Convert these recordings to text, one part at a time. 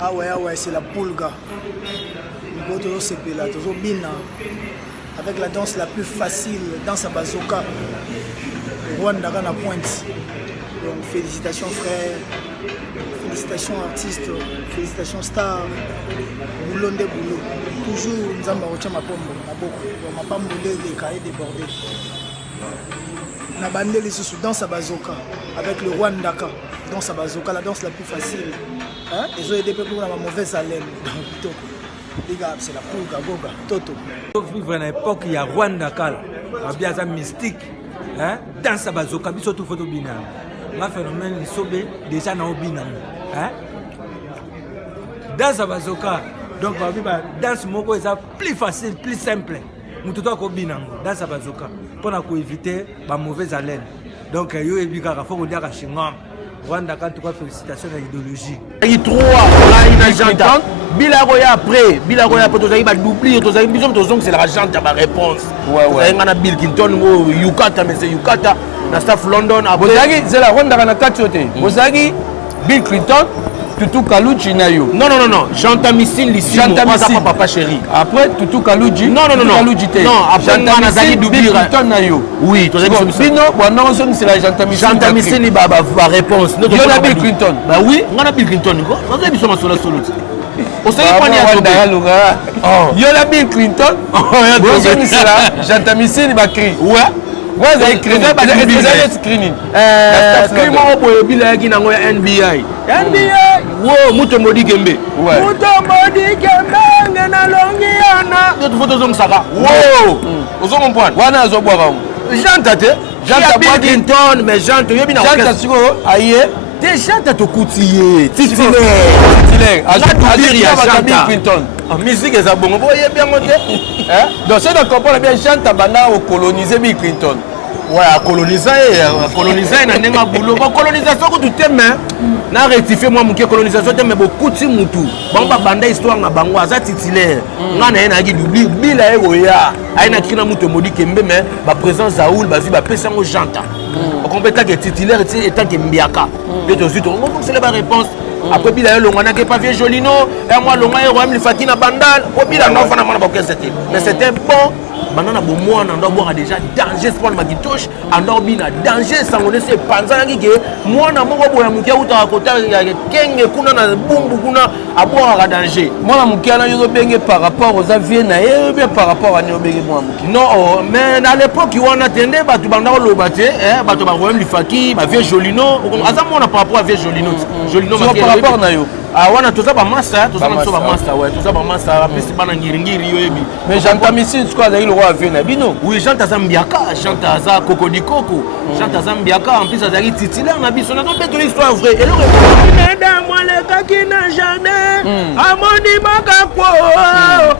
Ah ouais, c'est la Pulga. Nous avons ce là, nous avons Bina. Avec la danse la plus facile, danse à Bazoka. Rwanda à pointe. Donc félicitations frères, félicitations artistes, félicitations stars. Boulot de boulot. Toujours nous avons reçu ma pombe, ma pombe des cahiers débordés. Na bandé les sous danse à Bazoka avec le Rwandaka. Danse à Bazoka, la danse la plus facile. Hein? Ils ont aidé pour la mauvaise haleine. Les gars, c'est la Pulga, Goga, Toto. Vivre à l'époque, il y a Rwandaka, un mystique. Hein? Danse à Bazoka, il y a tout photo binam. Le phénomène, il sobe déjà dans le binam. Danse à Bazoka, donc danse moko est plus facile, plus simple. Nous tout à binam, danse à Bazoka, pour éviter la mauvaise haleine. Donc, il y a eu un faut dire à Chingam. Rwanda, en tout cas, félicitations à l'idéologie. Il y a 3, là, il y a une jante. Bilaroya après, tu as doublé, c'est la jante, tu as ma réponse. Il y a Bill Clinton, Yukata, mais c'est Yukata, la staff London. C'est la Rwanda qui a 4 côtés. Bill Clinton, Tutu Kaluji Nayo. Non, Janta Missile, ici, papa chéri. Après, Tutu Kaluji. Non, après, Bill Clinton Nayo. Oui, tu as dit non, c'est la Janta Missile. Janta Missile, ma réponse. Il y a Bill Clinton. Bah oui, on a Bill Clinton. On a dit sur la solo. On s'est pas dit il y a Bill Clinton. C'est la Janta Missile, il va crier. Ouais. Vous avez écrit screening. NBA. Wow, Mouto Modi Gembe. Mouto Modi Gembe, na longiana. D'autres photos sont ça. Wow. Vous avez compris. Wana zo boira. Jantate. Janta Bill Clinton, mais Janta yebina. Janta siko aye. Des Janta to koutier. Titulaire. Bill Clinton. En musique, ça bon. Vous voyez bien monter. Donc, c'est de comprendre bien, Janta bana au coloniser Bill Clinton. Ouais, coloniser, na nenga boulot. Colonisation ko tout thème. Na rectifier moi mon colonisation mais beaucoup de mutu. Bon ba banda histoire na bango aza titulaire. Nga na gi double bila egoya. Aina kina mutu modi kembe mais ba présence Zaoul ba vi ba pesa ngo Janta. On compétent que titulaire et tant que Mbiaka. Et tout suite on c'est la réponse. Après bila lo ngana ke pas vieux Jolino et moi lo ngana Roam Lifaki na bandal. O bila na fana mana ba c'était. Mais c'était bon. Banana bo moi na ndo boire déjà danger sport ma kitouche andor bina danger sangone se panza ngike moi na moko boya mukia uta kota ya kenge kuna na bumbu kuna aboira danger moi na mukia na yo benge par rapport aux avions na et bien par rapport à no benge moi mukia non mais à l'époque il on attendait batu banda lo baté batu ba Roam Lifaki ba vieux Jolino asa moi na par rapport à vieux Jolino Jolino par rapport na yo ah wana toza ba master toza na ba master ouais toza ba master apesi bana ngiringiri yo yebi mais Janta Missile quoi là il roi avion na bino oui Janta Zambiaka Janta za Kokodikoko Janta Zambiaka en plus azali titulaire na biso na to beto l'histoire vraie et le mesdames moi le kaki na jardin amoni makako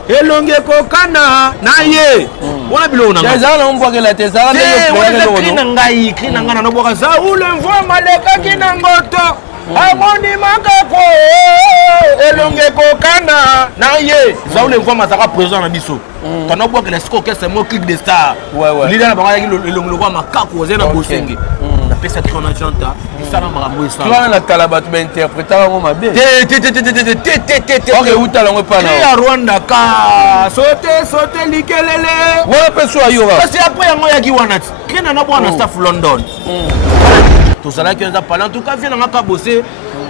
elonge kokana na ye wana bilo na ça là on voit que la tesara le cri na ngai no boka za ou le voit maleka ki na ngoto amoni makako elonge kokana na ye za ou le voit masaka présent na biso kana boka la score que c'est mo clic de star lila na banga elonge le voit makako ozena bosenge na pesa ki on a Janta ça na makambo ça toi na kala tu interpréter ngo mabe ok uta longo pa na ya Rwanda ka sote likelele wala peso ayora parce que après yango ya ki wana kena na bwana staff London tout ça là qui nous a parlé en tout cas vient nga bosser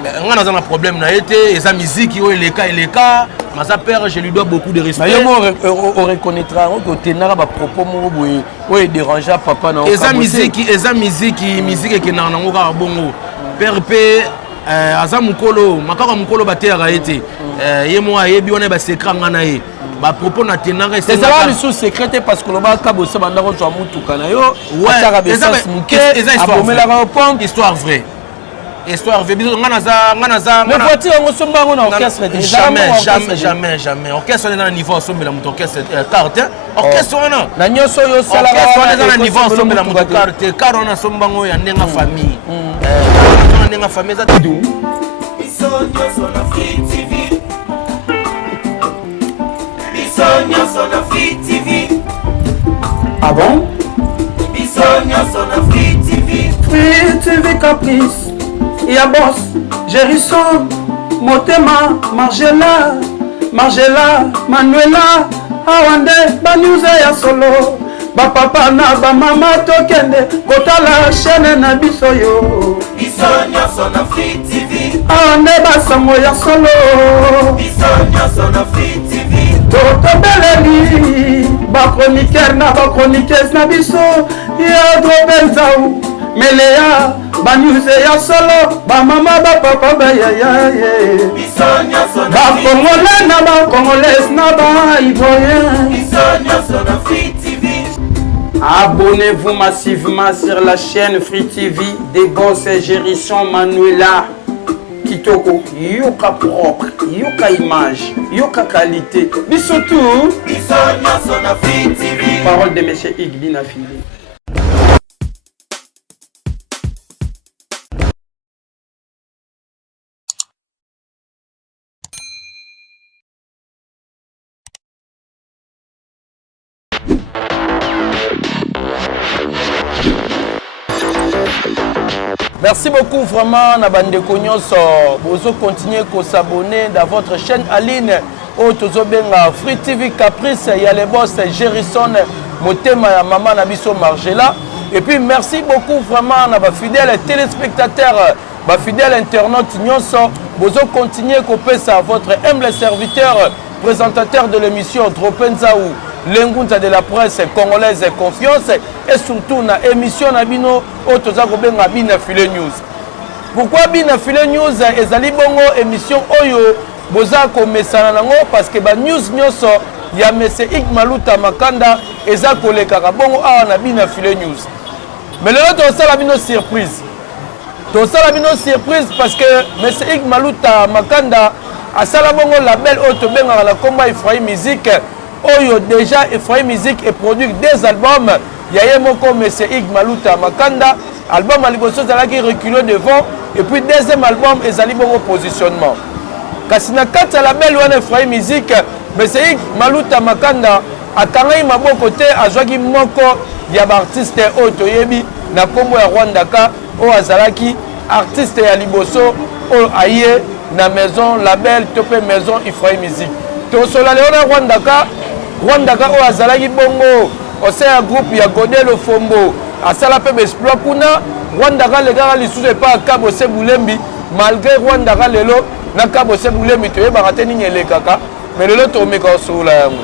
nga na problème na été et sa musique yo les cas ma sa père je lui dois beaucoup de respect mais on reconnaîtra que tenara ba propos mo boye o déranger papa na et sa musique qui na ngo ka bongo père pe aza mukolo makaka mukolo batera été ye mo ayebi on ba secret nga na ye ba propos na tenara c'est ça le sous secret parce que le ba ka bosse banda ko twa mutuka na yo ataka besas muke abomela ka pompe histoire vraie histoire vraie biso ngana za mais voiture on somba on orchestre jamais orchestre on est dans niveau sombela muto orchestre carte orchestre on na nyoso yo sala on est dans niveau sombela muto carte car on a sombango ya ndenga famille on ndenga famille za tout biso nyoso na Free TV biso nyoso na Free TV ah bon biso nyoso na Free TV Free TV Caprice. Et à boss, Gérisson, Motema, Margela, Manuela, Awande, Banyuze ya solo. Ba papa na ba mama tokende, kotala chaîne na biso yo. Biso nyonso na Free TV. Awande basango ya solo. Biso nyonso na Free TV. Toto beleli, ba chroniqueur na ba chroniqueuse na biso. Ya Drobenzau, Melea, ba news ya solo. Ba mama ba papa ba ya. Biso nyonso na Ba congolais na ba congolaise na ba ivoirien. Biso nyonso na Free TV. Abonnez-vous massivement sur la chaîne Free TV des boss et Gérisson Manuela Kitoko. Yoka propre, yoka image, yoka qualité. Bisoutou. Biso nyonso na Free TV. Parole de monsieur Igbina Fili. Merci beaucoup vraiment Nabandeko Nyonso. Vous continuez à s'abonner dans votre chaîne en ligne. Otozobenga Free TV Caprice, il y a les boss Gérisson, Motema ya Maman Nabiso Margela. Et puis merci beaucoup vraiment à nos fidèles téléspectateurs, nos fidèles internautes Nyonso. Vous continuez à couper ça votre humble serviteur, présentateur de l'émission Dropenzaou. L'engunza de la presse congolaise confiance et surtout na émission Nabino Otozago Benga Bina File News. Pourquoi Bina File News ezali bongo émission Oyo Bozako Mesana nango parce que ba news nyonso ya Monsieur Ig Maluta Makanda eza koleka bongo awa na Bina File News. Mais le autre sala bino surprise. To sala bino surprise parce que Monsieur Ig Maluta Makanda a sala bongo label Oto Benga la combat Ifraï Musique. Oyo déjà Ephraim Musique et produit des albums. Il y a Moko Monsieur Ig Maluta Makanda, album à l'Ibosso qui reculé devant, et puis deuxième album ezali bongo positionnement. Kasina kata label wana Ephraim Musique, Monsieur Ig Maluta Makanda akangai maboko te azwaki moko ya artiste oyo toyebi na kombo ya Rwandaka o azalaki artiste ya Liboso o aye na maison label topé maison Ephraim Musique. To sola leona Rwandaka o azalaki bongo osea groupe ya Godelo Fombo asala pe exploit kuna Rwandaka legara lisusu epa Kabo Sebulembi malgré Rwandaka lelo na Kabo Sebulembi to yeba te nini elekaka mais lelo to meka osola yango.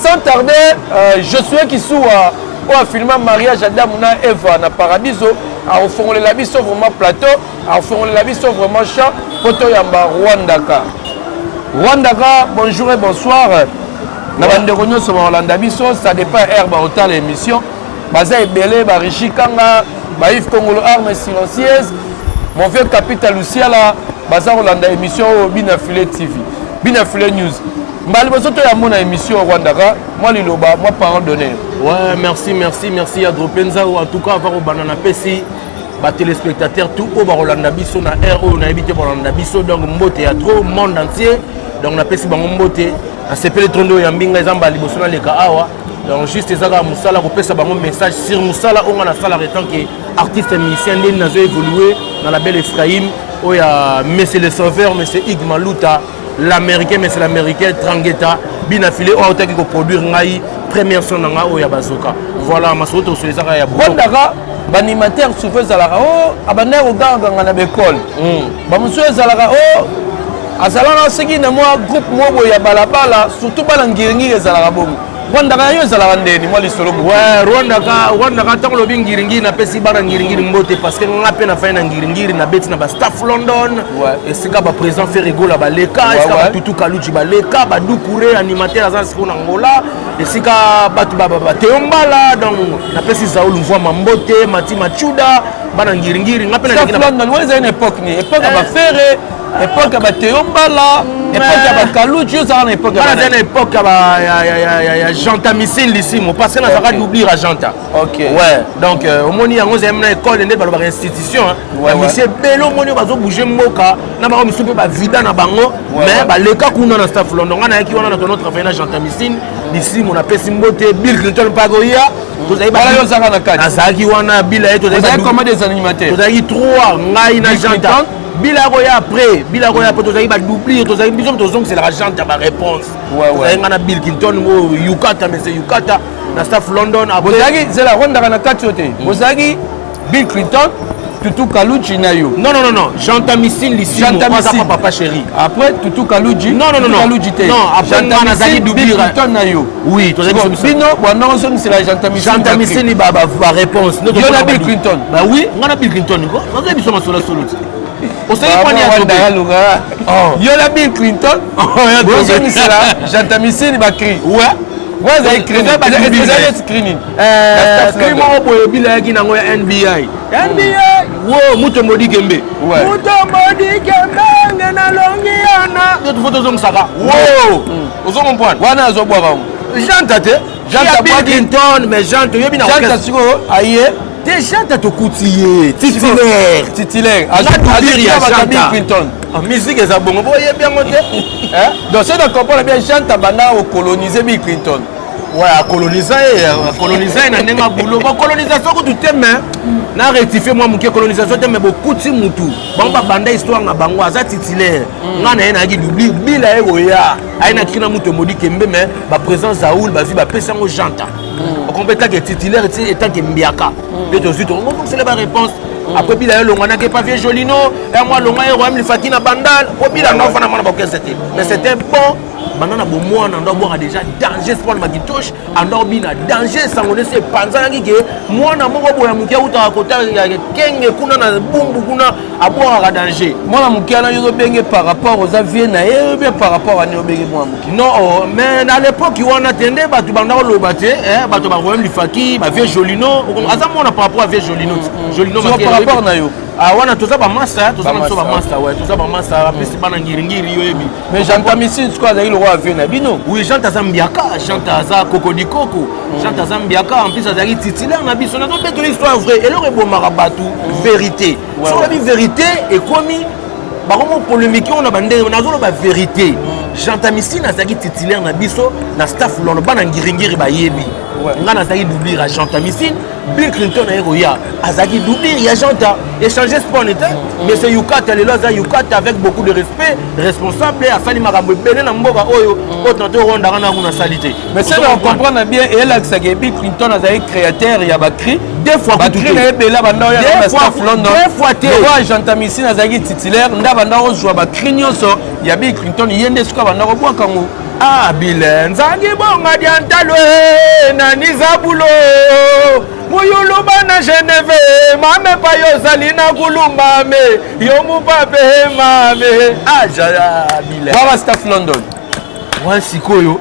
Sans tarder Josué Kisuwa o filmé mariage Adamu na Eva na Paradiso a ofongole la biso vraiment plateau a ofongole la biso vraiment chant poto yamba Rwandaka. Rwandaka bonjour et bonsoir. Nabandeko nyonso balanda biso ça dépend herbe autant l'émission baza ebele ba Richi Kanga ba Yves Congolo arme silencieuse mon vieux capital Luciala baza rolanda émission Bina File TV Bina File News mbali boso to ya mona émission Rwandaka moi liloba moi parole donnée. Ouais, merci à Dropenzaou en tout cas avoir au banana pesi ba téléspectateurs tout au Rolanda biso na RO na habité Rolanda biso donc mbote ya trop monde entier donc na pesi bango mbote a sepele trondo ya mbinga ezamba liboso na leka awa donc juste ezaka musala ko pesa bango message sur musala on na sala étant que artiste musicien ndeni nazo évoluer dans la belle Ephraim o ya Monsieur le Sauveur Monsieur Ig Maluta l'américain Monsieur l'américain Trangueta Bina File o otaki ko produire ngai première son nga o ya bazoka voilà masoto sur les ara ya Rwandaka banimateur souvent zalaka o abanda ko ganga na bekol ba muso zalaka o azalaka seki na mwa groupe moko ya balabala surtout bala ngiringi ezalaka bongo Rwandaka yo ezalaka ndeni mwa lisolo mo ouais Rwandaka tango lobi ngiringi na pesi bana ngiringi mbote parce que nga pe na fa na ngiringi na beti na ba staff London et sika ba président Ferrigola ba leka sika ba tutu kaluchi ba leka ba dukure animateur azan siko na Angola et sika batu ba teombala donc na pesi Zaoul mvua mambote mati machuda bana ngiringi nga pe na staff London weza une époque ni époque ba ferre époque ya bateyombala époque ya bakaluchi ozala na époque ya époque ya Janta Missile lissimo parce que nazaka d'oublier à Janta. OK. Ouais, donc omoni yango zema na école nde balobaka institution ba monsieur belo moni bazo bouger mboka na ba misu pe ba vida na bango mais ba leka kuna na staff London ngana yaki wana na notre travail na Janta Missile lissimo na pesi mbote Bill Clinton pagoya tozali ba yo zaka na kati azaki wana bila eto tozali comme des animateurs tozali 3 ngai na Janta Bilako ya après tozali ba doubler tozali biso tozong c'est la gente ba réponse. Ouais. Ngana Bill Clinton Yukata mais c'est Yukata na staff London après. Bozagi c'est la ronde na katiote. Bozagi Bill Clinton Tutu Kaluji na yo. Non. Janta Missine Lissimo. Papa chéri. Après Tutu Kaluji. Non. Kaluji te. Non, après Ngana Zagi Bill Clinton na yo. Oui, tozali biso. Bino bon c'est la Janta Missine. Janta Missine ba réponse. Yo na Bill Clinton. Bah oui, ngana Bill Clinton ko. Tozali biso masolo solo. Osali pani ya tobe. Yo na Bill Clinton. Bonjour c'est la Janta Missine ba cri. Ouais. Vous avez screening. Screening au boye bila yaki nango ya NBA. Wow, muto modi kembe. Muto modi kembe ngena longi yana. Yo photo zong saka. Wow. Ozo comprendre. Wana zo boira. Janta te. Janta Bill Clinton mais Janta yebi na Janta siko aye. Te Janta to koutier. Titulaire. Ajouter Bill Clinton. En musique ça bon. Vous voyez bien monter. Hein? Donc c'est de comprendre bien Janta bana au coloniser Bill Clinton. Ouais, coloniser na nenga boulot. Bon colonisation ko tout mais na rectifier moi mon colonisation mais beaucoup ti mutu. Bon ba banda histoire na bango aza titulaire. Ngana na gi double bila ego ya. Aina kina mutu modi kembe mais ba présence Zaoul ba vi ba pesa ngo Janta. On compétent que titulaire étant que Mbiaka. Et tout de suite on c'est la réponse. Après bila longa na ke pas vieux Jolino et moi longa et Roam Fatina Bandal. Au bila na fana mana ba c'était. Mais c'était bon. Banana bo moi na ndo boka déjà danger sport makitosh ando bina danger sangone se panza ngike moi na moko boya mukia uta kota ya kenge kuna na bumbu kuna aboka ka danger moi na mukia na yo benge par rapport aux avions na et bien par rapport à ne benge moi mukia non mais à l'époque on attendait batu banda lo baté batu ba Roem Lifaki ba vieux Jolino aza mona par rapport à vieux Jolino Jolino par rapport na yo ah wana toza ba master toza ba master ouais toza ba master apesi bana ngiri yo ebi mais Janta Missine quoi za ile avion na bino oui Janta Zambiaka Janta za Kokodikoko Janta Zambiaka en plus azali titulaire na biso na to beto l'histoire vraie et le rebomaka batu vérité sur la vérité et commis ba comme polémique on a bandé on a zo ba vérité Janta Missine azali titulaire na biso na staff London bana ngiri ba yebi ngana azali doublir à Janta Missine Bill Clinton a Eroya azali doublir ya Janta échanger sport n'était mais c'est Yukata les lois Yukata avec beaucoup de respect responsable et asali makambo belé na mboka oyo autant to ronda kana kuna salité mais c'est on comprendre bien et là que Bill Clinton azali créateur ya ba cri deux fois ba cri na bela banda ya na staff London deux fois te wa Janta Missine azali titulaire nda banda o joua ba cri nyonso ya Bill Clinton yende suka banda ko bwa kango ah Bill nzangi bonga diantalwe na nizabulo muyulu bana Genève mame pa yo salina kulumba me yo mupape mame aja Bill wa staff London wa sikoyo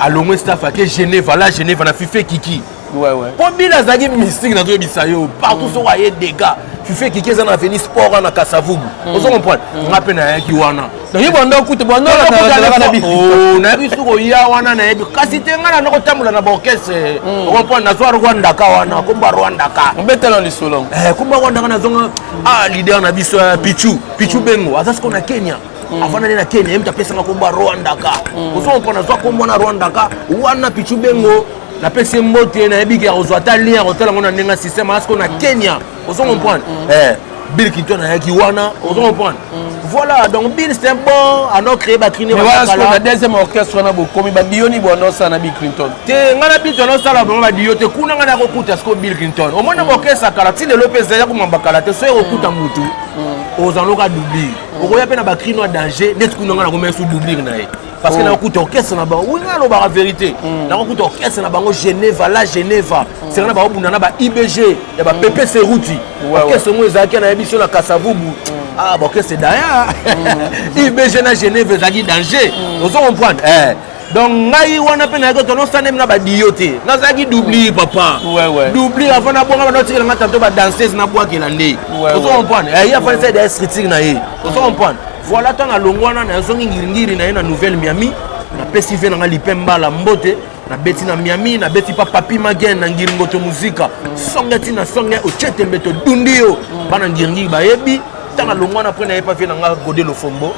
alongwe staff ake Genève la Genève na fife kiki ouais po Bill azaki mystique na to bisayo partout so waye dégâts fife kiki za na venir sport na Kasavubu ozo comprendre ngape na yaki wana donc bondo kutu bondo na biso na biso ko ya wana na yebi kasi te ngana na ko tambula na orchestre on comprendre na soir Rwanda ka wana kumba Rwanda ka mbetelo lisolo kumba Rwanda kana zonga leader na biso Pichu Bengo azasiko na Kenya afana na Kenya mta pesa kumba Rwanda ka ozo comprendre na soir kumba na Rwanda ka wana Pichu Bengo na pesa mbote na yebi ki ozwa ta lien hotel ngona nenga système asko na Kenya ozo comprendre Bill Clinton a qui wana ozo comprendre voilà donc Bill c'est bon à nos créer batterie mais voilà ce qu'on a deuxième orchestre na bo komi ba dioni bono ça na Bill Clinton te ngana Bill Clinton sala ba diote kuna ngana ko kuta sko Bill Clinton au moins na orchestre kala ti le Lopez ya ko mamba kala te so ko kuta mutu ozalo ka doubler okoya pe na ba crino danger net kuna ngana ko mesu doubler na ye parce que na ko orchestre na ba oui ngalo ba vérité na ko orchestre na bango Genève la Genève c'est ngana ba obuna na ba IBG ya ba PP Seruti orchestre mo ezaki na ebiso na Kasavubu ah bon que c'est d'ailleurs IBG na Genève ezaki danger ozo comprendre donc ngai wana pe na ko tono sanem na ba diote na zaki doubler papa doubler avant na bonga na tikela ngata to ba danseuse na bois kelande ozo comprendre ya fa c'est des streeting na ye ozo comprendre voilà tant na longwana na zongi ngiri na nouvelle Miami na pesive na lipemba la mbote na beti na Miami na beti pa papi magen na ngiringoto muzika songeti na songe o chete mbeto dundio bana ngiringi ba yebi tant na longwana après na pas fait na Godé Lofombo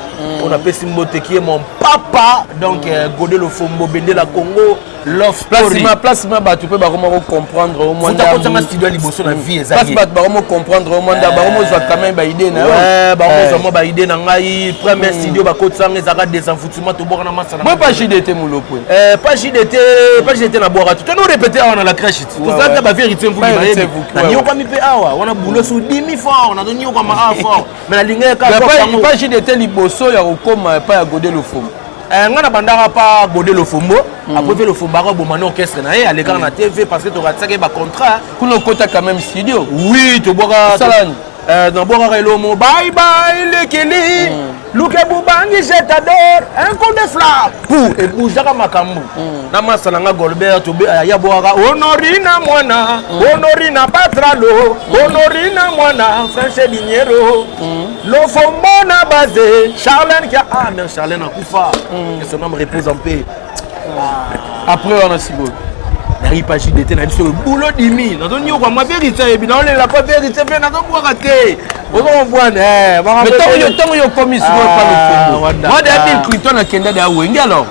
on a pesi mbote qui est mon papa donc Godé Lofombo bende la Congo love story place ma bato pe ba comment comprendre au moins futa kotanga studio liboso na vie ezali place bato ba comment comprendre au moins ba comment zo quand même ba idée na ouais ba comment zo ba idée na ngai premier studio ba kotanga ezaka désenfoutement to boka na masala moi pas JDT molopo pas JDT na boka tout on répéter awa na la crèche tout ça ba vérité vous na nyo kwa mi pe awa wana boulot so 10 fort na nyo kwa ma fort mais la ligne ka pas JDT liboso ya kokoma pas ya Godé le Fombo ngana bandaka pa Godé le Fombo après le Fombo ba bomani orchestre na ye aller na TV parce que to ratsaka ba contrat kuno kota quand même studio oui to boka salani dans boka elomo bye bye lekeli luke bubangi je t'adore un coup de flamme pour et boujaka makambu na masala nga Golbert to ya boka honorina mwana honorina patralo honorina mwana Sanchez Diniero le Fombo na basé Charlène qui a mais Charlène a kufa que son homme repose en paix après on a sigo n'arrive pas JDT na biso boulot dimi na doni kwa ma vérité et bien on la pas vérité fait na donc raté on voit mais tant yo commis pas le Fombo moi Bill Clinton a kenda da wenge alors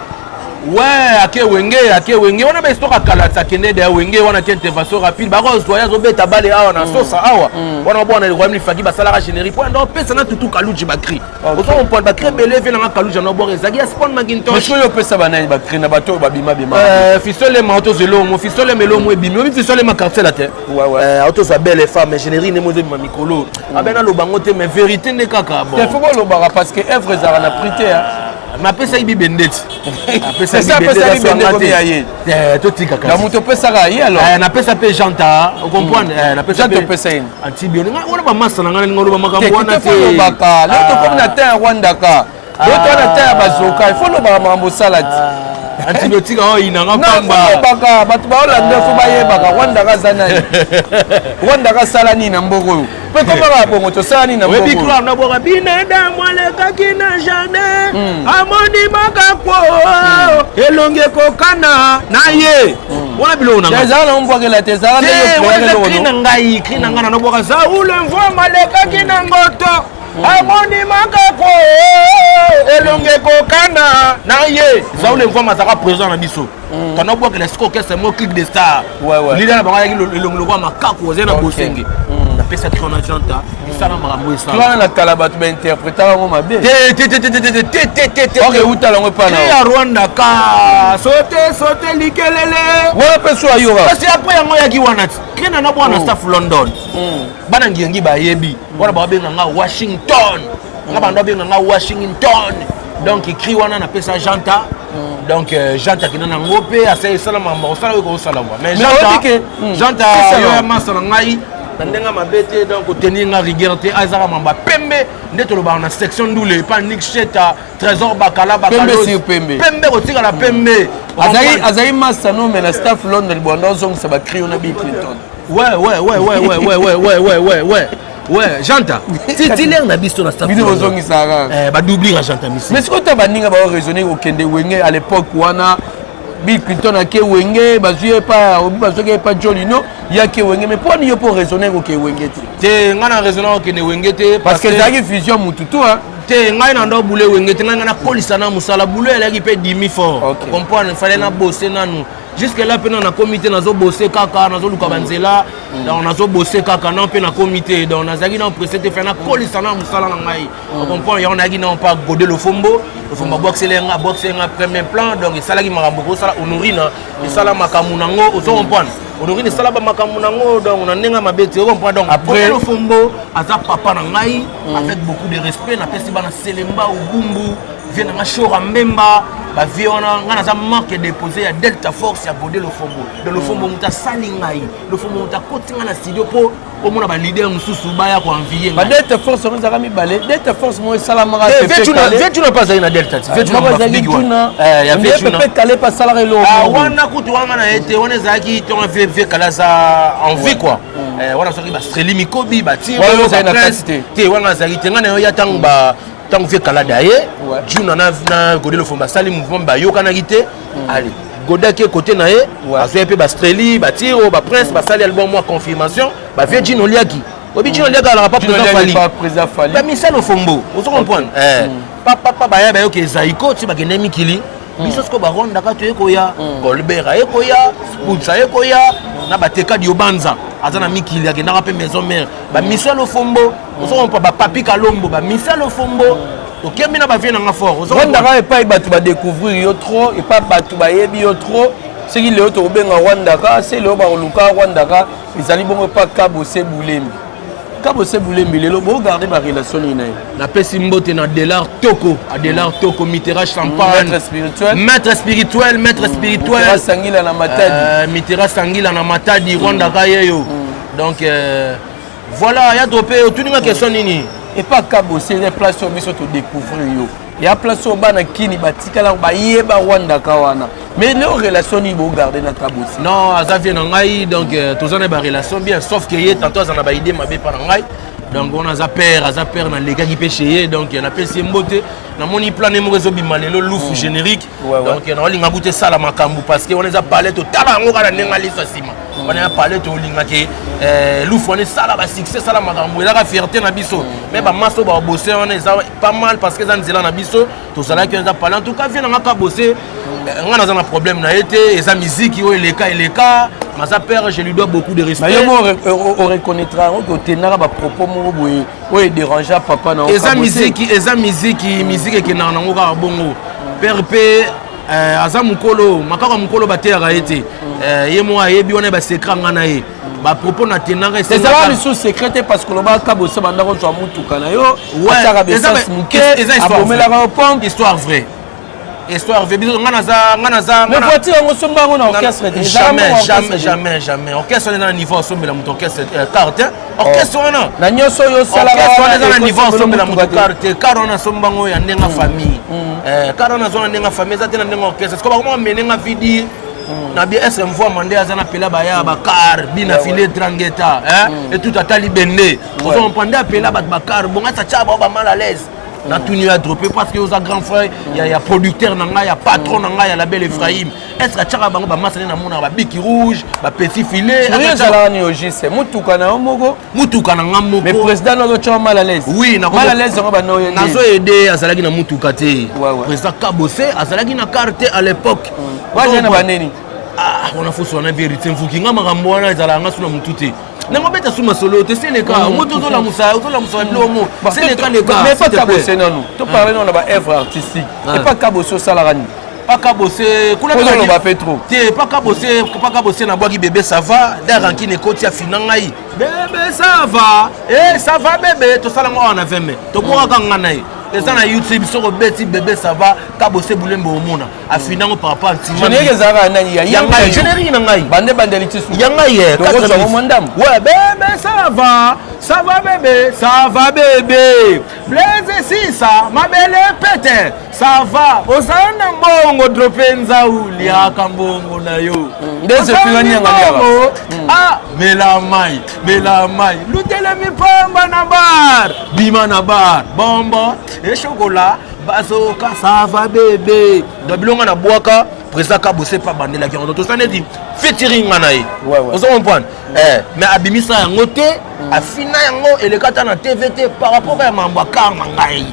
ouais ake wenge wana ba histoire kala kende da wenge wana ki intervention rapide ba rose doya zo beta bale awa na sosa awa wana bona le royaume faki ba sala générique point donc pesa na tutu kaluji ba cri ozo on point ba cri belé fait na kaluji na bo ezaki ya spawn magintosh mais yo pesa ba na ba cri na bato ba bima fistole ma auto zelo mo fistole melo mo bimi mi fistole ma cartel la terre ouais auto sa belle femme générique ne mo de ma mikolo abena lo bango te mais vérité ne kaka bon il faut pas lo bara parce que œuvre za na prité ma pesa ibi bendeti c'est ça pesa ibi bendeti yaye to tika la moto pesa ga yi alors na pesa pe janta o comprendre na pesa pe pesa yin antibio nga ba masa na ngana ngolo ba makambo wana te to baka là to comme na terre Rwanda ka to na terre bazoka il faut lo ba mambo salade antibiotique o ina nga pamba baka bato ba olanda fo ba yebaka Rwanda ka zanani Rwanda ka salani na mboko pe komaka bongo to salani na mboko we bikura na boka bineda mwale kakina jardin amoni makakwo elonge kokana na ye wana bilo na ngeza na mboko la tezala ngai krina ngana no boka za ule mvua maleka kina ngoto amoni makakwo elonge kokana na ye za ule mvua mazaka présent na biso kana boka la siko kese mo click de star lila na banga elonge lokwa makakwo zena bosenge na pesa kona chanta isala makambo isa toi na kala tu ba interpréter ngo mabe ok uta lango pa na ya Rwanda ka sote likelele wala peso ayora parce après yango yaki wana kena na bwana staff London bana ngiyengi ba yebi wana ba benga nga Washington nga bando benga nga Washington donc écrit wana na pesa janta donc janta kina na ngope asa sala mamba osala ko sala moi mais janta yo masala ngai ndenga mabete donc tenir nga rigueur te azara mamba pembe ndeto loba na section ndule pa Nick Cheta Trésor Bakala pembe ko tika la pembe azai masano mais la staff London bondo zong ça ba crier na Bill Clinton ouais janta titile na biso na staff vidéo zongi sara ba doubler janta misi mais ce que tu ba ninga ba raisonner au kende wenge à l'époque wana Bill Clinton a ke wenge bazuye pa bazuye pa Jolino ya ke wenge mais pour yo pour raisonner au ke wenge te ngana raisonner au ke wenge te parce que ça fusion mututu hein te ngai na ndo boule wenge te ngana kolisa na musala boule elaki pe 10 fort comprendre il fallait na bosser nanu jusque là pena na comité nazo bosser kaka nazo luka banzela donc nazo bosser kaka na pe na comité donc nazaki na pressé te faire na kolisa na musala na ngai on comprend ya on a na pas Godé le Fombo boxer nga premier plan donc salaki makambo ko sala honorina sala makamu nango ozo comprendre honorina sala ba makamu nango donc na nenga mabeti on comprend donc après le Fombo aza papa na ngai avec beaucoup de respect na pesi bana Selemba Ubumbu vient na Shora Mbemba ba vie wana ngana za marque déposé à Delta Force ya Godé le Fombo de le Fombo muta salingai le Fombo muta kotinga na studio po omona ba leader mususu baya ko envier ba Delta Force on zaka mi balé Delta Force mo salamara tu n'as pas na Delta tu n'as big one ya peut caler pas salarié lo wana kutu wana na été wana zaki ton vie kala za envie quoi wana soki ba streli mikobi ba tiro te wana zaki tenga na yo ya tango ba tant que Kalada ye juna na Godé le Fombo sali mouvement ba yokana gité allez Godé qui côté na ye azo pe ba streli ba tiro ba prince ba sali album moi confirmation ba vie Jino Liaki obi Jino Liaki ala pas président Fali ba Michel le Fombo vous comprenez papa ba ya ba yo ke Zaiko ti ba kende mikili biso siko barondaka toyekoya Colbert ekoya Sputsa ekoya na bateka diobanza aza na mikili akendaka mpe maison mère bamiso ya lofombo ozompa bapapi kalombo bamiso ya lofombo tokembi na bavie nanga fort rwandaka epai bato badécouvrir yo trop epai bato bayebi yo trop soki leo tokobenga rwandaka se leo bakoluka rwandaka ezali bongo epa kabose bulembi kabose bulembi lelo bogarde barelation nini na ye napesi mbote na Adelar Toko Mitterrand Champagne maître spirituel sangila na matadi Mitterrand sangila na matadi rwandaka yeyo donc voilà ya topé otuninga question nini epa kabose eza place oyo biso todécouvrir yo ya place oyo bana kini batikala bayeba rwandaka wana mais leo relation nini bogarde na kabose non aza vie na ngai donc toza na barelation bien sauf que ye tantôt aza na baide mabe mpa na ngai donc on aza père na lekaki mpe chez ye donc napesi ye mbote namoni plan moko ezobima lelo lufu générique donc naolinga bute esala makambo parce que wana eza pale totala yango kaka ndenge aliso nsima wana ya pale tolingaki lufu wana esala basuccès esala makambo ezaka fierté na biso mais bamaso babose wana eza pas mal parce que eza nzela na biso tozalaki eza pale en tout cas vie nanga kabose nga naza na problème na ye te eza miziki oyo eleka maza père je lui dois beaucoup de respect on reconnaîtra que tenara ba propos moko boye oyo déranger papa na eza miziki ekendaka nango kaka bongo père mpe aza mokolo makaka mokolo bateyaka ye te ye moko ayebi wana basekret nga na ye bapropos na tenanga ezalaka lisusu secret parce que lobaka kabose banda kozwa motuka na yo ataka besance moke abomelaka yo pompe histoire vraie biso nga naza mais voiture yango somba yango na orchestre jamais orchestre wana eza na niveau osombela moto orchestre carte orchestre wana na nyonso oyo osalaka wana eza na niveau osombela moto carte car wana asomba yango ya ndenge famille car wana azwa na ndenge famille eza te na ndenge orchestre siko bakoma bamenenga vidi na bien est mvua mande aza na pela baya bakar bina file drangeta et tout atali bende ozomopande apela bato bakar bonga tatia bao bamal à l'aise na tuni ya dropé parce que oza grand frère ya producteur na ngai ya patron na ngai ya label Ephraim est-ce que tchaka bango ba masane na mona ba biki rouge ba petit filet ezala ni ogise mutuka na moko mutuka na ngamoko mais président no tchaka mal à l'aise oui na mal à l'aise ngo ba no yende nazo aider azalaki na mutuka te président Kabose azalaki na carte à l'époque waje na baneni on a faussé on a vérité mfuki nga makambo wana ezala nga suna mututé nango beta suma solo te c'est le cas moto zola musa blomo c'est le cas les gars mais pas Kabose non to parler non ba œuvre artistique et pas Kabose salarani pas Kabose kuna ko ba petro te pas Kabose na boaki bébé ça va d'aranki ne koti afina ngai bébé ça va bébé to sala moi on a 20 mai to boka kanga nai eza na YouTube soko beti bébé ça va Kabose bulembo omona afinango par rapport à générique ezaka nani ya ngai générique na ngai bande litisu ya ngai donc mondam ouais bébé ça va bébé blaise si ça ma belle pete ça va osana mbongo dropenza uliaka mbongo na yo ndeze filani ya ngaliaba mela mai lutele mipamba na bar bima na bar bombo et chocolat bazoka ça va bébé dabilonga na boaka président Kabose pa bandela ki on to ça dit featuring na ye on se comprend mais abimisa yango te afina yango elekata na TVT par rapport à mamba car mangai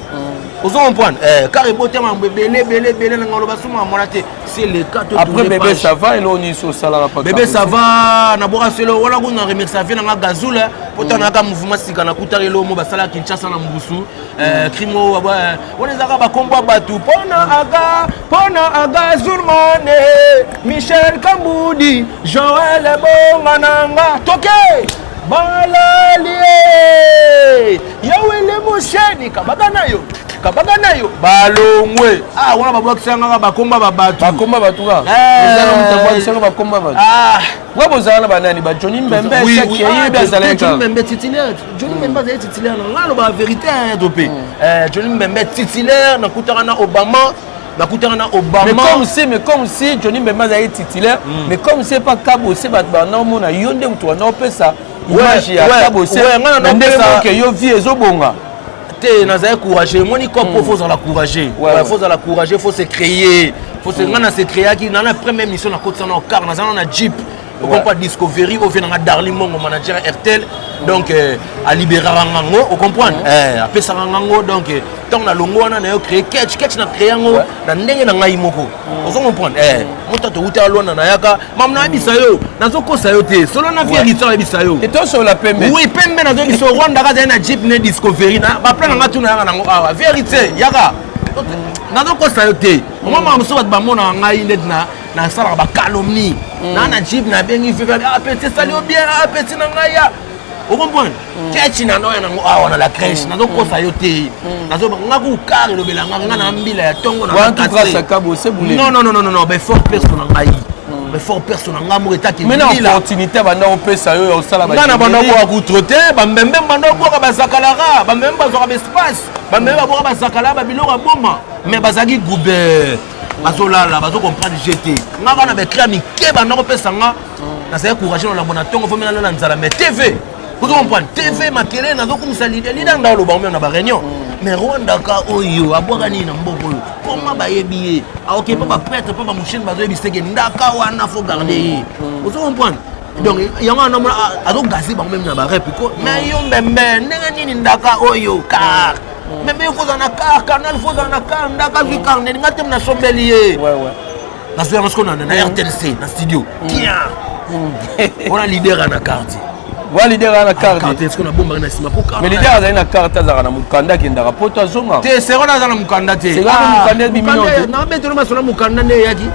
on se comprend car ebote mamba belé na ngolo basuma mona te c'est le cas tout après bébé ça va et l'on y so sala pas bébé ça va na boka selo wala ko na remercier afina nga gazula potana ka mouvement sika na kutare lo mo basala Kinshasa na Mbusu crimo on ezaka ba kombo batu pona aga Zurmane Michel Kambudi Joël Bongananga toke balalie yawele mosheni kabaga nayo balongwe wana babwakisanga bakomba babatu ezana mutabwakisanga bakomba batu wabozala banani ba Johnny Mbembe saki yebi azaleka Johnny Mbembe titulaire na ngalo ba vérité topé Johnny Mbembe titulaire na kutaka na Obama mais comme si Johnny Mbembe est titulaire mais comme c'est pas Kabose ba na mona yonde mutu na opesa image ya Kabose na ndeko ke yo vie ezobonga te nazaya courager moni kopo faut la courager faut se créer faut se ngana se créer qui dans la première mission na côté na car na jeep on pas Discovery on vient na Darling Mongo manager RTL donc alibérera ngango o comprendre apesa ngango donc tant na longo wana na yo créer catch na créer ngo na ndenge na ngai moko ozo comprendre moto to uta lona na yaka mam na bisa yo nazo kosa yo te solo na vie litsa bisa yo et toi sur la pembe oui pembe nazo biso Rwanda ka na jeep ne discovery na ba plan nga tuna yaka nango awa vérité yaka nazo kosa yo te mama muso ba mona ngai net na sala ba calomnie na jeep na bengi vivre petit sali bien petit na ngai ya o comprendre ketchi na noya nango awa na la crèche nazo kosa yo te nazo nga ku kare lo belanga nga na mbila ya tongo na non ben fort personne ngai mais fort personne nga mo etaki mais na opportunité banda opesa yo au sala ba nga na banda ko ku trotter ba mbembe banda ko ba sakalara ba mbembe ba ba espace ba mbembe ba sakala ba biloko bomba mais bazaki goube bazolala bazo comprendre GT nga kana be créer mike banda ko pesa nga na sa courage na bona tongo fo mina na nzala mais TV vous comprenez TV makele na zo kumisa leader dans le banc na ba réunion mais Rwanda ka oyo abwaka ni na mboko oyo koma ba yebiye ok pas ba prêtre pas ba machine ba zo yebiseke ndaka wana faut garder vous comprenez donc yango na azo gazi ba même na ba repiko mais yo mbembe ndenge nini ndaka oyo car mais il faut en car canal faut en car ndaka vi carnet ngatem na sommelier na so parce qu'on a na RTLC na studio kia on a leader na carte wa leader na carte est-ce qu'on a bomba na sima pour mais leader azali na carte azaka na mukanda kenda rapporto azonga te sero na zana mukanda te c'est là mukanda bimino na beto na sona mukanda ne yaki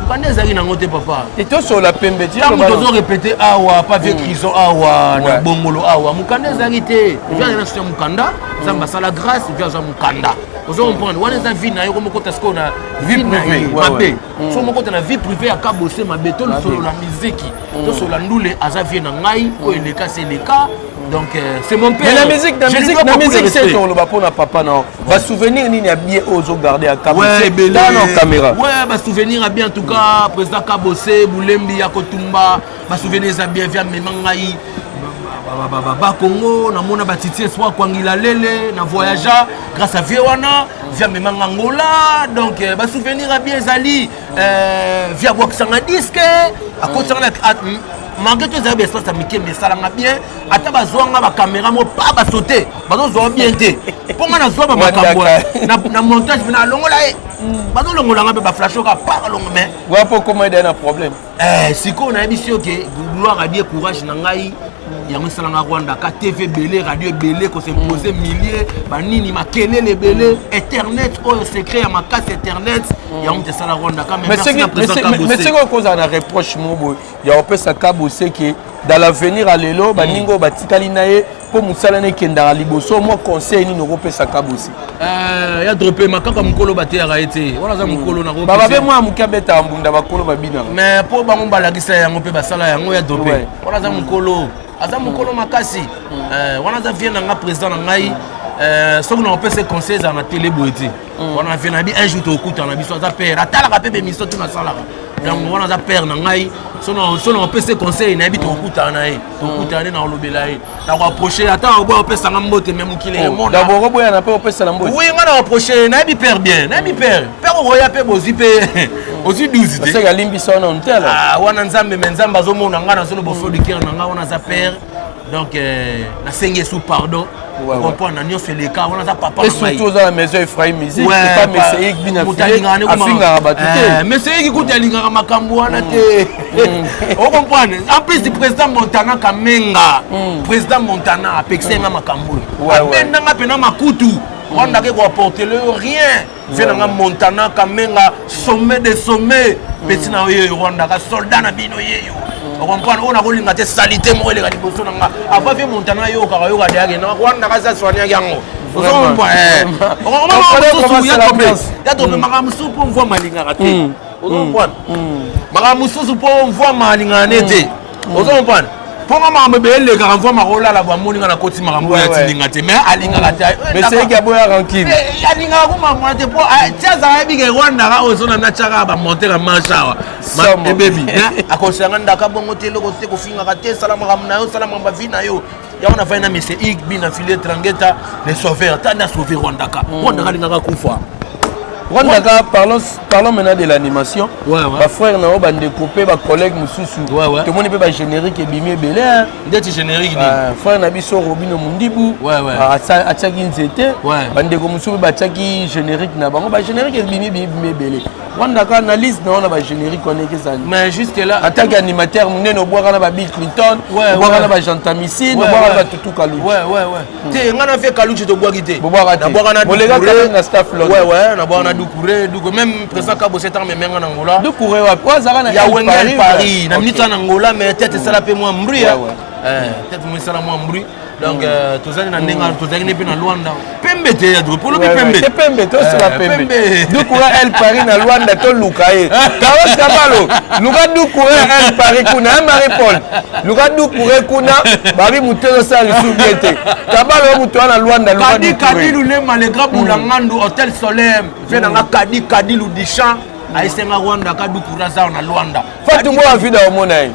mukanda zaki na ngote papa et toi sur la pembe tu as besoin répéter awa pas vieux crison awa na bongolo awa mukanda zaki te vient na sona mukanda ça m'a ça la grâce vient za mukanda vous comprendre wana za vie na yo comme kota sko na vie privée mabe so moko na vie privée ya kabose mabe to solo la musique to solo la ndule aza vie na ngai ko eleka c'est le cas donc c'est mon père mais la musique c'est ton le bapo na papa non va souvenir nini ya bien ozo garder à kabose dans nos caméras ouais ba souvenir a bien en tout cas président kabose bulembi ya kotumba ba souvenir za bien via memangai ba Congo na mona batiti espoir kwangila lele na voyagea grâce à Viewana via memanga Angola donc ba souvenir a bien zali via boxanga disque à côté malgré tout ça bien ça miké mais ça langa bien ata bazwanga ba caméra mo pas ba sauter bazo zo bien té ponga na zo ba makambo na montage na longola bazo longola nga ba flash ka pas longo mais wapo comment il y a un problème siko na ebisio ke gloire a bien courage na ngai yango salanga Rwanda ka TV belé radio belé ko se poser milliers ba nini makelele belé internet o secret ya makasi internet yango te sala Rwanda ka même merci na président Kabose mais c'est quoi cause na reproche mobo ya opesa Kabose que dans l'avenir à lelo ba ningo batikali naye po musala ne kenda liboso mo conseil ni no opesa Kabose ya dropé makaka mukolo baté ya été wala za mukolo na ko baba be moi mukabeta mbunda bakolo babina mais po bango balakisa yango pe basala yango ya dropé wala za mukolo aza mukolo makasi wana za vient nga président ngai soki na opesa conseil za na télé boeti wana vient na bi un jour to kuta na biso za père atala ka pepe miso tuna sala donc wana za père na ngai sono opesa conseil na bi to kuta na ye to kuta na olobela ye na ko approcher ata obo opesa nga mbote même kile monde d'abord obo ya na pe opesa na mbote oui nga na approcher na bi père bien na bi père oya pe bozi pe aussi 12 c'est que limbi sona on tel wana nzambe menzamba azomona nga na solo bofo du cœur na nga wana za père donc na senge sous pardon on comprend na nyonso le cas wana za papa et surtout dans la maison Ephraim musique c'est pas Messier bina afinga rabatute Messier qui kutalingaka makambo wana te on comprend en plus du président Montana Kamenga président Montana apexenga makambo abendanga pena makutu Rwanda ke ko apporter le rien venanga Montana Kamenga sommet des sommets petit na yo Rwanda ka soldat na bino yeyo on comprend on a voulu ngate salité mo ele ka liboso nanga ava fe Montana yo ka yo ka diage na Rwanda ka sa soigner yango on comprend ya to maka musu po mvua malinga ka te on comprend maka musu po mvua malinga nete on comprend ponga mama bele ka mvua marola la ba moninga na koti makambo ya tilinga te mais alinga ka te mais c'est que boya rankine alinga ko mama te po tiaza bi ke Rwanda ka ozona na chaka ba monter ka mashawa ma baby akosanga ndaka bongo te loko te ko finga ka te salama kamna yo salama ba vina yo ya wana faina Messier Ig bina filet trangeta les sauveurs tana sauver Rwanda ka linga ka kufa Rwanda, parlons maintenant de l'animation. Ouais. Ma frère Nao bande coupé, ma collègue Moussoussou. Ouais. Tout le monde peut pas générique et bimé belé. Dès que générique. Frère Nabiso Robino Mundibu. Ouais. Atchaki Nzete. Bande Moussoussou Batchaki générique na bango. Ba générique et bimé belé. Rwanda analyse na on a ba générique on est que ça. Mais jusque là en tant qu'animateur, nous ne boire na ba Bill Clinton, boire na ba Jantamisi, boire na ba Tutu Kalou. Ouais. Té ngana fait Kalou to boire gité. Na boire na Molega na staff là. Ouais, na boire na Doucouré, même président Kabo Setan mais menga na Angola. Doucouré wa quoi ça na ya Wengel Paris, na minute na Angola mais tête ça la peu moins bruit. Tête moins ça la moins bruit. Donc tozali na ndenga tozali ne pe na Luanda. Pembe te ya pour le pembe. C'est pembe to c'est la pembe. Doucouré El Paris na Luanda to Lukae. Kawas Kabalo. Luka Doucouré El Paris kuna Marie Paul. Luka Doucouré kuna babi mutelo sa le soubiete. Kabalo mutu na Luanda Luka Doucouré. Kadi lule malegra bulangandu Hôtel Soleil. Fait na Kadi Ludisha. Aisenga Rwanda kadukura zao na Luanda. Fatu mo avida omona yi.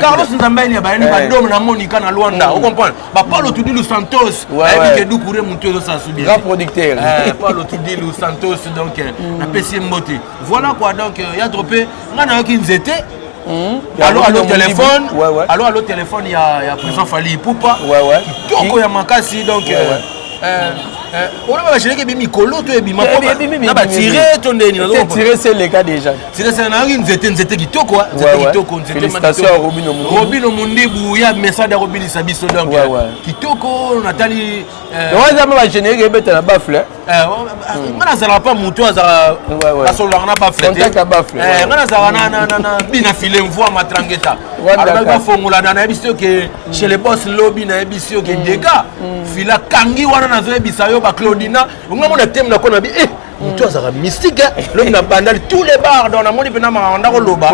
Carlos Nzambeni ya bayani badom na Monica na Luanda. Vous comprenez? Ba Paulo Tudilu Santos, avec dukure mutuzo sa subi. Grand producteur. Paulo Tudilu Santos donc na PC Mbote. Voilà quoi donc il y a tropé ngana ki nzete. Allô téléphone. Allô téléphone il y a président Fali Poupa. Toko ya makasi donc on va chercher que Mikolo to ebima na ba tirer ton deni na tirer c'est le cas déjà. Tirer c'est na nzete kitoko félicitations Robino Mundibu ya message de Robino Sabiso donc kitoko Nathalie on va jamais générer bête na bafle ngana zala pas muto azala asola na bafle contact à bafle ngana zala na bina file mvua matrangeta alors ba fongola na ebiso que chez les boss lobby na ebiso que dega fila kangi wana na zo ebisa yo ba Claudina on a thème na kona bi mutu azaka mystique lobi na bandali tous les bars dans na moni pena makanda ko loba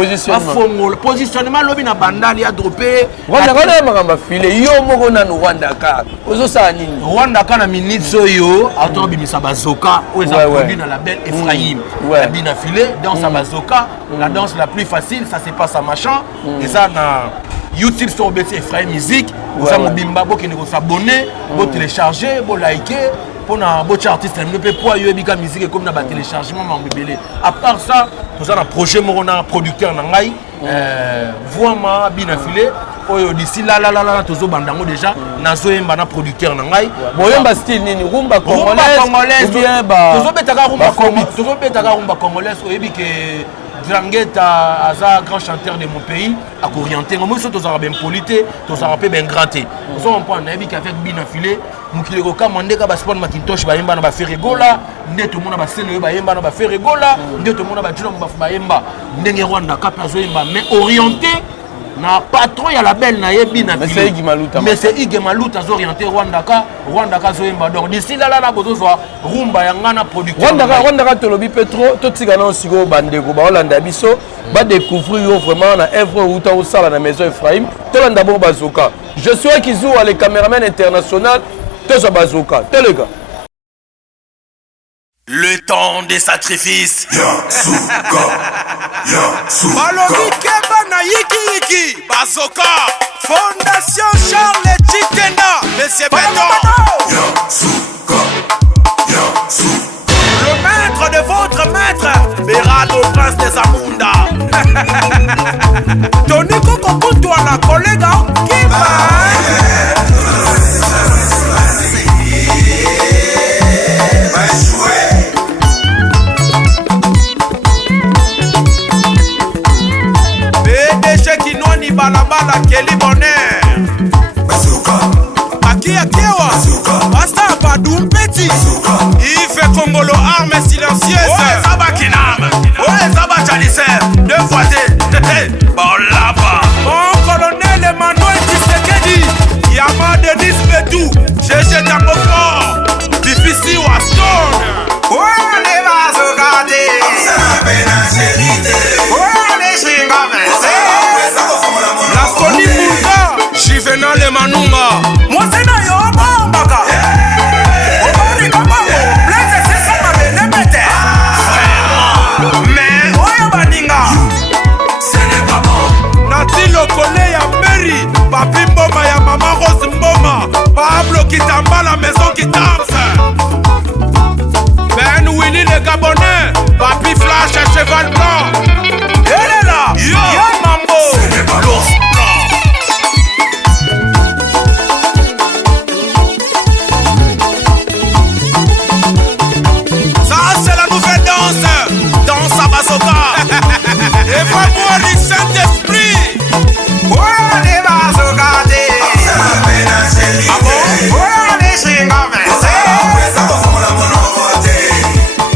positionnement lobi na bandali ya dropé Rwanda makamba file yo moko na Rwanda ka ozo sa nini Rwanda ka na minutes yo auto bimisa bazoka oza produit dans la belle Ephraim la bina filé dans sa bazoka la danse la plus facile ça se passe à machin et ça na YouTube sur BT Ephraim musique vous avez mobimba bo qui ne s'abonner bo télécharger bo liker pour na bocha artiste ne peut pas yo ebika musique comme na ba téléchargement mambebele à part ça nous avons un projet morona producteur na ngai vraiment bina filé oyo d'ici là tozo bandango déjà nazo yemba na producteur na ngai boyemba style nini rumba congolaise bien ba tozo betaka rumba congolaise oyebi ke Drangueta aza grand chanteur de mon pays à orienté moi so toza ben polité toza peu ben gratté so on prend nabi qu'avec bina filé mukile ko kamande ka ba sport Macintosh ba yemba na ba Ferregola ndeto mona ba sene ba yemba na ba Ferregola ndeto mona ba juna ba yemba ndenge Rwanda ka pazo yemba mais orienté na patron ya la belle na yebi na mais c'est Igmaluta mais c'est Igmaluta zo orienté Rwanda ka zo yemba donc d'ici là bozo zo rumba ya ngana producteur Rwanda ka tolobi Petro to tigana osiko bandeko ba Hollanda biso ba découvrir yo vraiment na œuvre uta au sala na maison Ephraim to landa bo bazoka je suis Kizou les caméramans international to zo bazoka telega le temps des sacrifices. Balobi Keba na Yiki Bazoka Fondation Charles Chitenda Monsieur Beton le maître de votre maître Berado Prince des Amunda Tony Kokokutu à la collègue Kiba Kinoni balabala Kelly Bonheur Akia Kewa Basta Badoum Petit Yves Kongolo arme silencieuse Zaba Kinam Zaba Chalicer deux fois Bolaba Mon colonel Emmanuel Tshisekedi Yama Denis Betou Gégé Dambofort Difficile Waston les bazokate les chingame Lasconi Mouza Juvenal Emanunga Mosena Yobo Mbaka Obari Kabango Blaise Sessa Mabene Mete Vraiment Mais Oya Baninga cheval blanc. Elle est là. Yo Mambo. L'ours blanc. Ça c'est la nouvelle danse. Danse à Bazoka. Et va voir le Saint-Esprit. Oh, les bazokate. Ah bon? Oh, les shingame.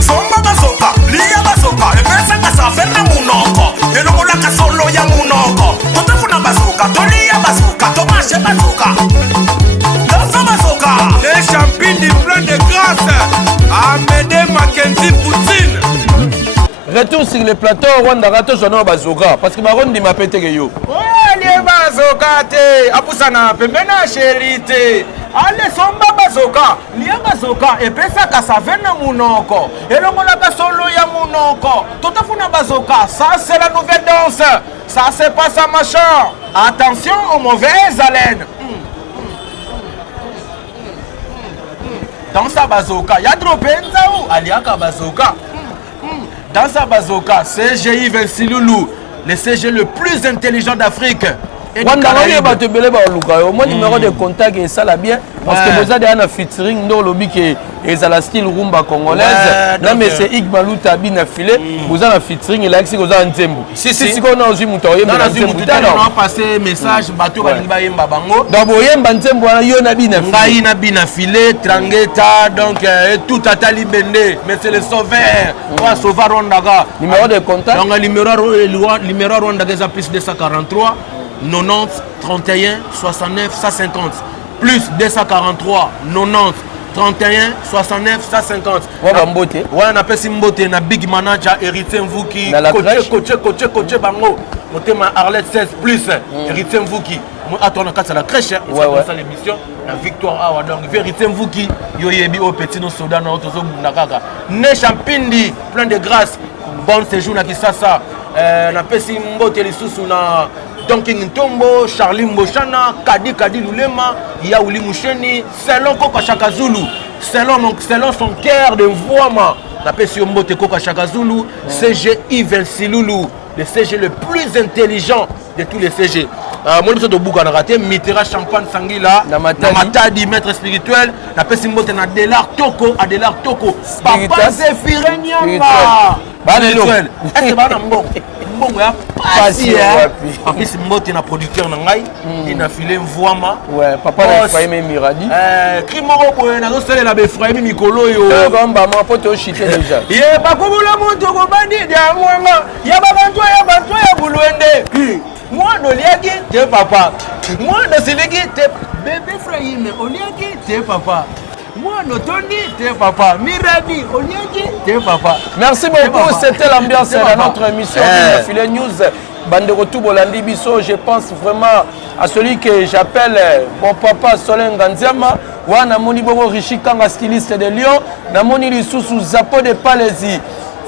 Somba bazoka, liya bazoka, epesa kasa fena munoko, elomola kasolo ya munoko. Totafuna bazoka, tolia bazoka, tomashe bazoka. Dansa bazoka. Les champignes du plein de grâce. Amédée Mackenzie Poutine. Retour sur le plateau, Rwanda Rato Jono Bazoka. Parce que Maron dit ma pété yo. Allez bazoka te apusana pembena sherite ale somba bazoka lia bazoka epesaka savena munoko elongolaka solo ya munoko totafuna bazoka. Ça c'est la nouvelle danse, ça c'est pas ça machin. Attention aux mauvaises haleines. Danse à bazoka ya dropenza ou aliaka bazoka. Dans sa bazoka, CGI Vinci Loulou, le CG le plus intelligent d'Afrique. Wanda Roye va te belé ba luka yo. Mon numéro de contact est ça là bien parce que vous avez un featuring dans le lobby qui est à la style rumba congolaise. Non mais c'est Igbalou Tabi na filé. Vous avez un featuring et là c'est vous avez un tempo. Si qu'on a aussi mutoye mais na tempo. On a passé message bateau ba yemba bango. D'abord yemba tempo yo na bi na filé. Ngai na bi na filé Trangueta donc tout atali bende mais c'est le sauveur. On va sauver Rwandaga. Numéro de contact. Donc numéro Rwandaga est plus 243 90 31 69 150 plus 243 90 31 69 150. Ouais Mbote. Ouais on appelle Simbote na big manager Héritier Mvuki coach bango motema Arlette 16 plus Héritier Mvuki moi attends quand la crèche on fait ça l'émission la victoire awa donc Héritier Mvuki yo yebi au petit no soda na otozo bundakaka ne champindi plein de grâce bon séjour na Kisasa na pesi Mbote lisusu na Donking Ntombo, Charlie Mboshana, Kadi Lulema, Yaouli Moucheni, selon Koka Chaka Zulu, selon son cœur de voix, la Pessi Mbote Koka Chaka Zulu, CG Yves Siloulou, le CG le plus intelligent de tous les CG. Moi, je suis de Bouga, raté, Mitera Champagne Sangila, Namatadi, maître spirituel, la Pessi Mbote Adelar Toko, Papa Zéphiré Nyamba, spirituel. Est-ce que Mbongo ya pasi en plus Mbote na producteur na ngai ina filé Mvwama ouais papa na Efraim Miradi Krimoro boye na sele la Efraim Mikolo yo gamba mo poto chité déjà ye bakubula muntu ko bandi ya mwanga ya babantu ya bulwende moi no liaki te papa moi no siliki te bébé Efraim oliaki te papa moi Notondi, t'es papa. Miradi, Oliaki, t'es papa. Merci beaucoup, c'était l'ambiance de notre émission Filet News. Bandeko Bolandi Bisso, je pense vraiment à celui que j'appelle mon papa Solène Gandiama. Wana moni bobo Rishi Kanga, styliste de Lyon. Namoni Lissousou Zapo de Palaisie.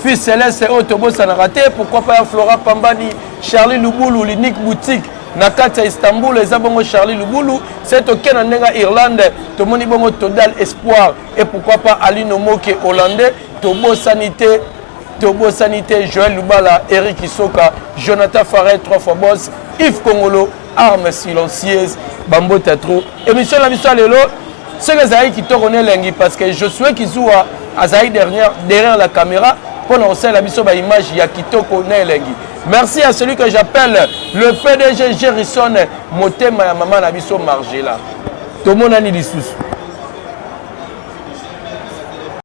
Fils Céleste et Otobo Sanarate. Pourquoi pas Flora Pambani, Charlie Luboulou, l'unique boutique. Nakata Istanbul, les abongos Charlie Luboulou, c'est au Kenanega Irlande, Tomoni Bongo Total Espoir, et pourquoi pas Aline Moke Hollandais, Tobo Sanité, Joël Lubala, Eric Isoka, Jonathan Farret, 3 fois boss, Yves Congolo, Armes Silencieuses, Bambo Tatro. Émission la mission Lelo, c'est les Aïe qui tournent l'engi parce que je souhaite qu'ils soient à Aïe derrière la caméra pour nous faire la mission image Yakitoko Nelengi. Merci à celui que j'appelle le PDG Gerison Motema ya maman Nabiso Margela. Tout le monde a dit